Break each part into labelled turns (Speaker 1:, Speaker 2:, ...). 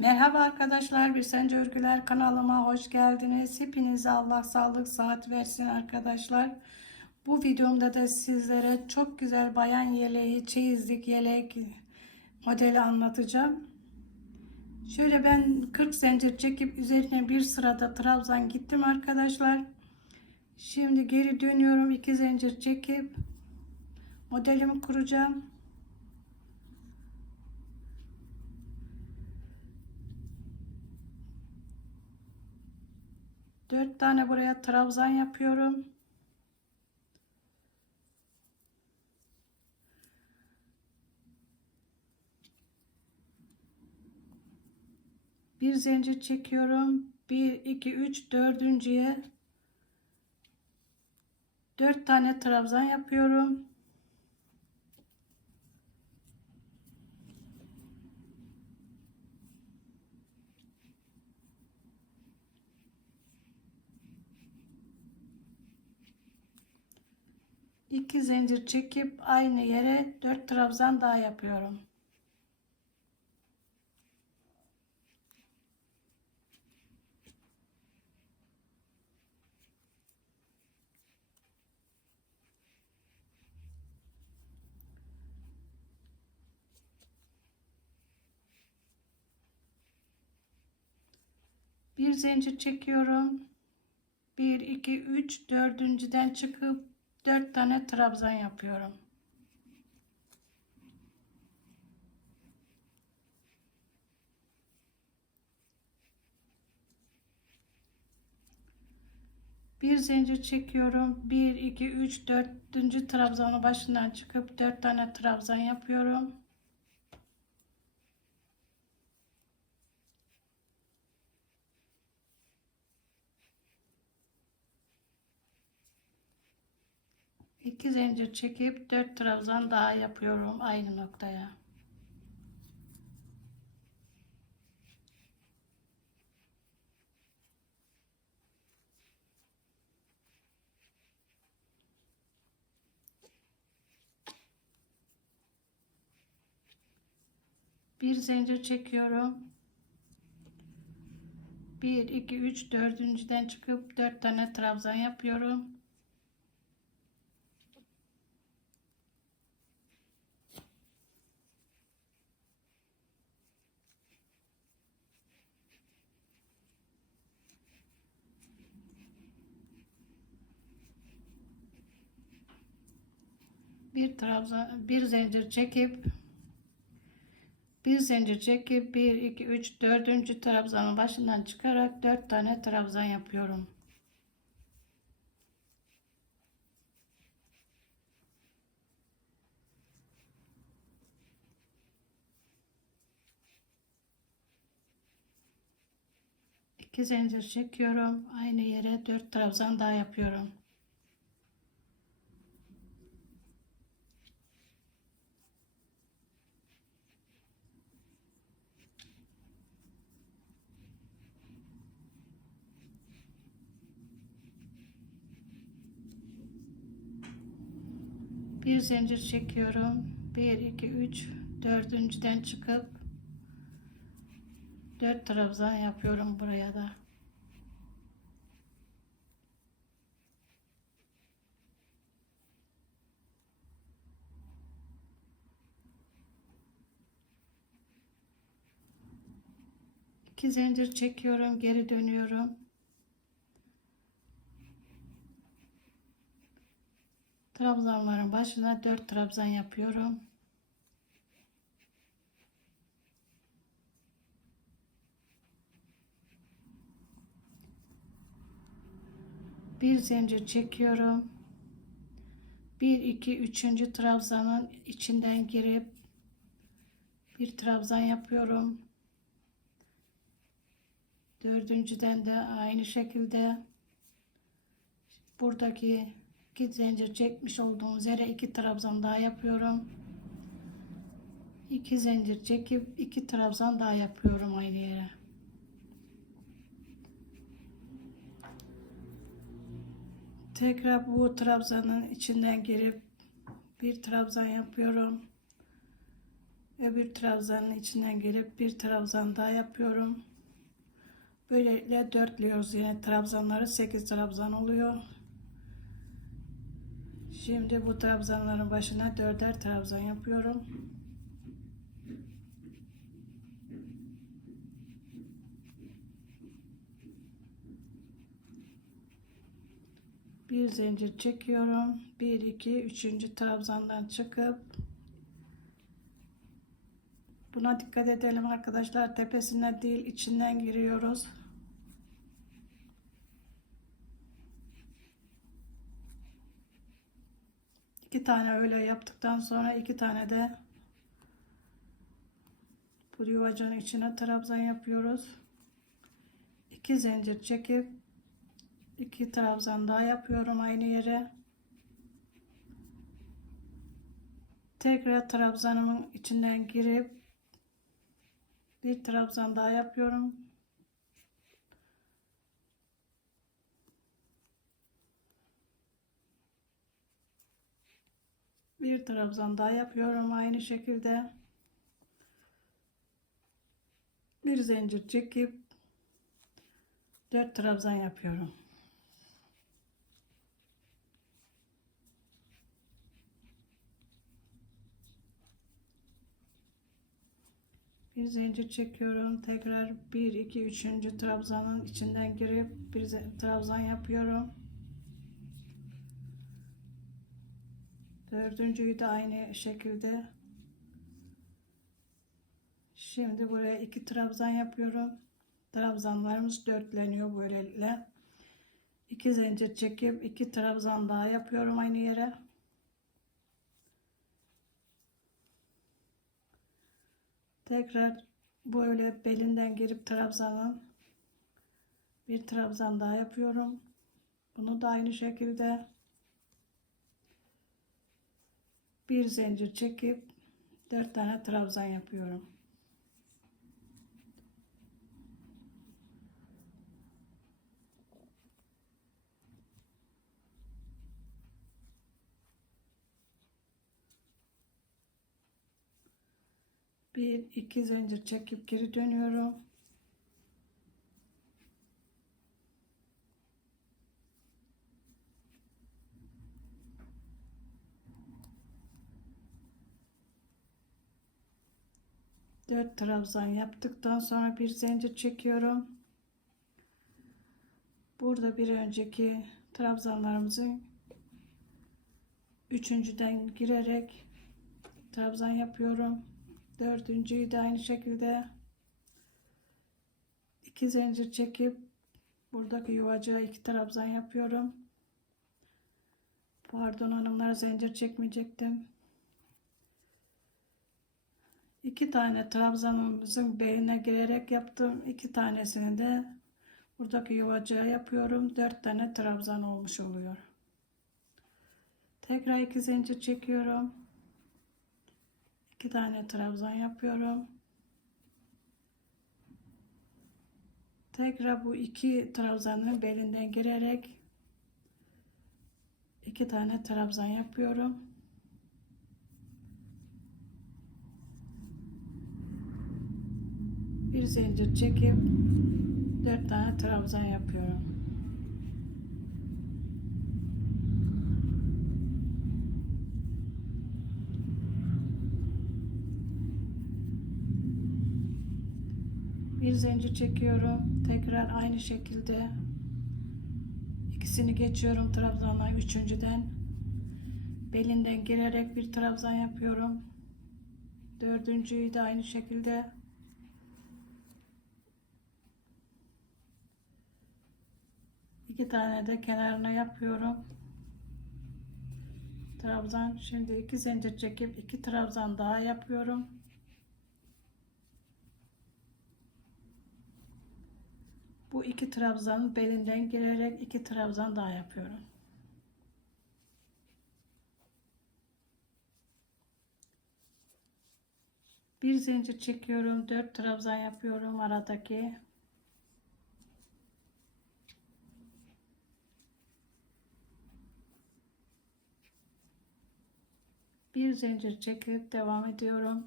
Speaker 1: Merhaba arkadaşlar, bir Sence Örgüler kanalıma hoş geldiniz. Hepinize Allah sağlık, saat versin arkadaşlar. Bu videomda da sizlere çok güzel bayan yeleği, çeyizlik yelek modeli anlatacağım. Şöyle ben 40 zincir çekip üzerine bir sırada trabzan gittim arkadaşlar. Şimdi geri dönüyorum. 2 zincir çekip modelimi kuracağım. Dört tane buraya trabzan yapıyorum. Bir zincir çekiyorum. Bir, iki, üç, dördüncüye dört tane trabzan yapıyorum. İki zincir çekip aynı yere dört trabzan daha yapıyorum. Bir zincir çekiyorum. 1 2 3 dördüncüden çıkıp 4 tane trabzan yapıyorum. Bir zincir çekiyorum. 1 2 3 4. trabzanın başından çıkıp 4 tane trabzan yapıyorum. İki zincir çekip 4 trabzan daha yapıyorum aynı noktaya. Bir zincir çekiyorum. 1 2 3 dördüncüden çıkıp 4 tane trabzan yapıyorum. bir trabzan bir zincir çekip bir zincir çekip 1 2 3 dördüncü trabzanın başından çıkarak 4 tane trabzan yapıyorum. İki zincir çekiyorum. Aynı yere 4 trabzan daha yapıyorum. Bir zincir çekiyorum. 1 2 3 dördüncüden çıkıp 4 trabzan yapıyorum buraya da. İki zincir çekiyorum geri dönüyorum Trabzanların başına 4 trabzan yapıyorum. Bir zincir çekiyorum. 1 2 3. trabzanın içinden girip bir trabzan yapıyorum. Dördüncüden de aynı şekilde buradaki 2 zincir çekmiş olduğumuz yere 2 trabzan daha yapıyorum. 2 zincir çekip 2 trabzan daha yapıyorum aynı yere. Tekrar bu trabzanın içinden girip bir trabzan yapıyorum. 2 zincir çekiyorum 1 2 3 4. trabzanın başından çıkarak 4 tane trabzan yapıyorum. 2 zincir çekiyorum 1 2 3 4. trabzanın içinden girip bir trabzan yapıyorum. 2 zincir çekiyorum 1 2 3 4. trabzanın başından çıkarak 4 tane trabzan yapıyorum. öbür trabzanın içinden girip bir trabzan daha yapıyorum. Böylelikle dörtlüyoruz yine trabzanları 8 trabzan oluyor. Şimdi bu trabzanların başına dörder trabzan yapıyorum. Bir zincir çekiyorum. 1 2 3. trabzandan çıkıp Buna dikkat edelim arkadaşlar. Tepesinden değil içinden giriyoruz. İki tane öyle yaptıktan sonra iki tane de bu yuvacının içine trabzan yapıyoruz. İki zincir çekip iki trabzan daha yapıyorum aynı yere. Tekrar trabzanımın içinden girip bir trabzan daha yapıyorum. Bir trabzan daha yapıyorum aynı şekilde. Bir zincir çekip dört trabzan yapıyorum. Bir zincir çekiyorum. Tekrar 1 2 3. trabzanın içinden girip bir trabzan yapıyorum. Dördüncüyü de aynı şekilde. Şimdi buraya iki trabzan yapıyorum. Trabzanlarımız dörtleniyor böylelikle. İki zincir çekip iki trabzan daha yapıyorum aynı yere. Tekrar böyle belinden girip trabzanın bir trabzan daha yapıyorum. Bunu da aynı şekilde bir zincir çekip dört tane trabzan yapıyorum. Bir iki zincir çekip geri dönüyorum. Dört trabzan yaptıktan sonra bir zincir çekiyorum. Burada bir önceki trabzanlarımızın üçüncüden girerek trabzan yapıyorum. Dördüncüyü de aynı şekilde iki zincir çekip buradaki yuvacığa iki trabzan yapıyorum. Pardon hanımlar zincir çekmeyecektim. İki tane trabzanımızın beline girerek yaptım. İki tanesini de buradaki yuvacığa yapıyorum. Dört tane trabzan olmuş oluyor. Tekrar iki zincir çekiyorum. İki tane trabzan yapıyorum. Tekrar bu iki trabzanın belinden girerek iki tane trabzan yapıyorum. Bir zincir çekip dört tane trabzan yapıyorum. bir zincir çekiyorum. Tekrar aynı şekilde ikisini geçiyorum trabzanlar üçüncüden. Belinden girerek bir trabzan yapıyorum. Dördüncüyü de aynı şekilde iki tane de kenarına yapıyorum trabzan şimdi iki zincir çekip iki trabzan daha yapıyorum Bu iki trabzanın belinden girerek iki trabzan daha yapıyorum. Bir zincir çekiyorum. Dört trabzan yapıyorum aradaki. Bir zincir çekip devam ediyorum.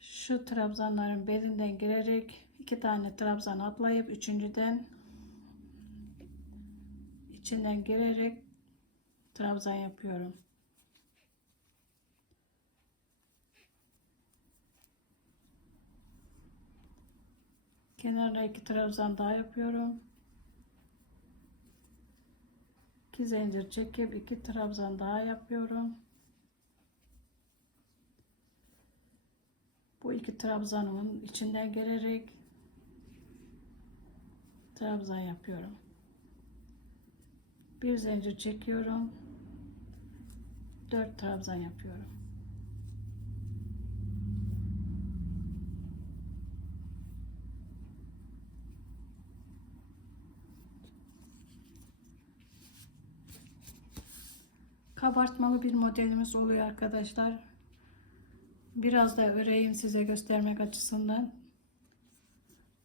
Speaker 1: şu trabzanların belinden girerek iki tane trabzan atlayıp üçüncüden içinden girerek trabzan yapıyorum. Kenarına iki trabzan daha yapıyorum. İki zincir çekip iki trabzan daha yapıyorum. Bu iki trabzanımın içinden gelerek trabzan yapıyorum. Bir zincir çekiyorum. Dört trabzan yapıyorum. Kabartmalı bir modelimiz oluyor arkadaşlar. Biraz da öreyim size göstermek açısından.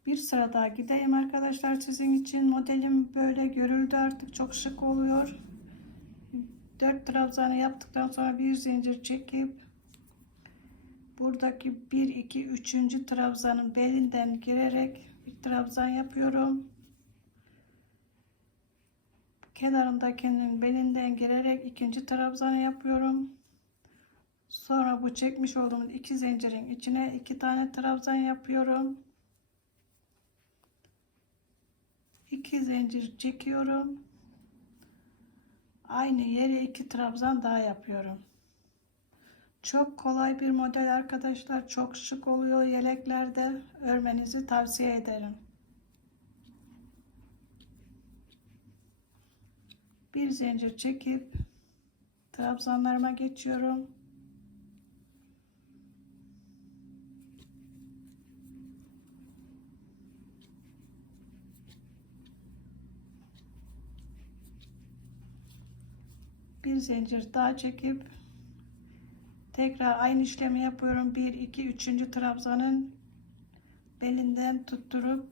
Speaker 1: Bir sıra daha gideyim arkadaşlar sizin için. Modelim böyle görüldü artık çok şık oluyor. 4 trabzanı yaptıktan sonra bir zincir çekip buradaki 1 2 3. trabzanın belinden girerek bir trabzan yapıyorum. Kenarındakinin belinden girerek ikinci trabzanı yapıyorum. Sonra bu çekmiş olduğum iki zincirin içine iki tane trabzan yapıyorum. İki zincir çekiyorum. Aynı yere iki trabzan daha yapıyorum. Çok kolay bir model arkadaşlar. Çok şık oluyor yeleklerde. Örmenizi tavsiye ederim. Bir zincir çekip trabzanlarıma geçiyorum. bir zincir daha çekip tekrar aynı işlemi yapıyorum 1 2 3. trabzanın belinden tutturup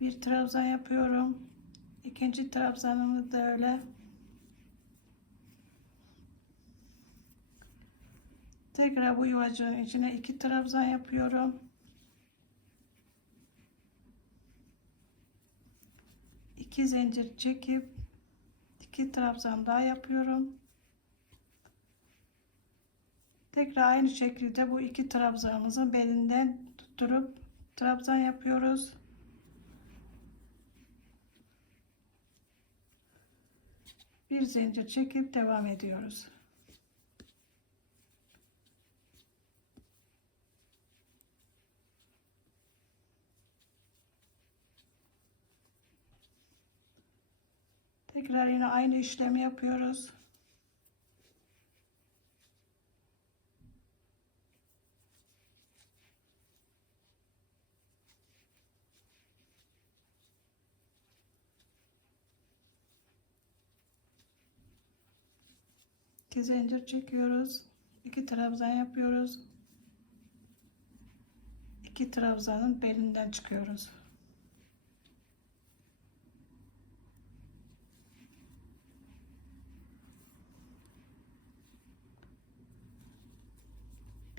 Speaker 1: bir trabzan yapıyorum ikinci trabzanımı da öyle tekrar bu yuvacığın içine iki trabzan yapıyorum iki zincir çekip iki trabzan daha yapıyorum. Tekrar aynı şekilde bu iki trabzanımızın belinden tutturup trabzan yapıyoruz. Bir zincir çekip devam ediyoruz. Tekrar yine aynı işlemi yapıyoruz. İki zincir çekiyoruz. iki trabzan yapıyoruz. İki trabzanın belinden çıkıyoruz.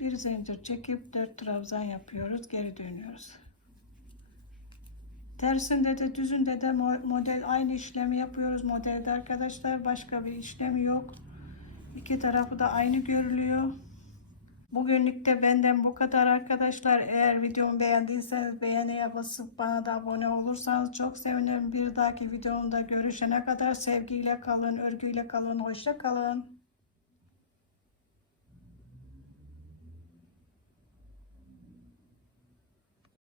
Speaker 1: bir zincir çekip 4 trabzan yapıyoruz geri dönüyoruz tersinde de düzünde de model aynı işlemi yapıyoruz modelde arkadaşlar başka bir işlemi yok iki tarafı da aynı görülüyor. Bugünlük de benden bu kadar arkadaşlar. Eğer videomu beğendiyseniz beğeniye basıp bana da abone olursanız çok sevinirim. Bir dahaki videomda görüşene kadar sevgiyle kalın örgüyle kalın hoşça kalın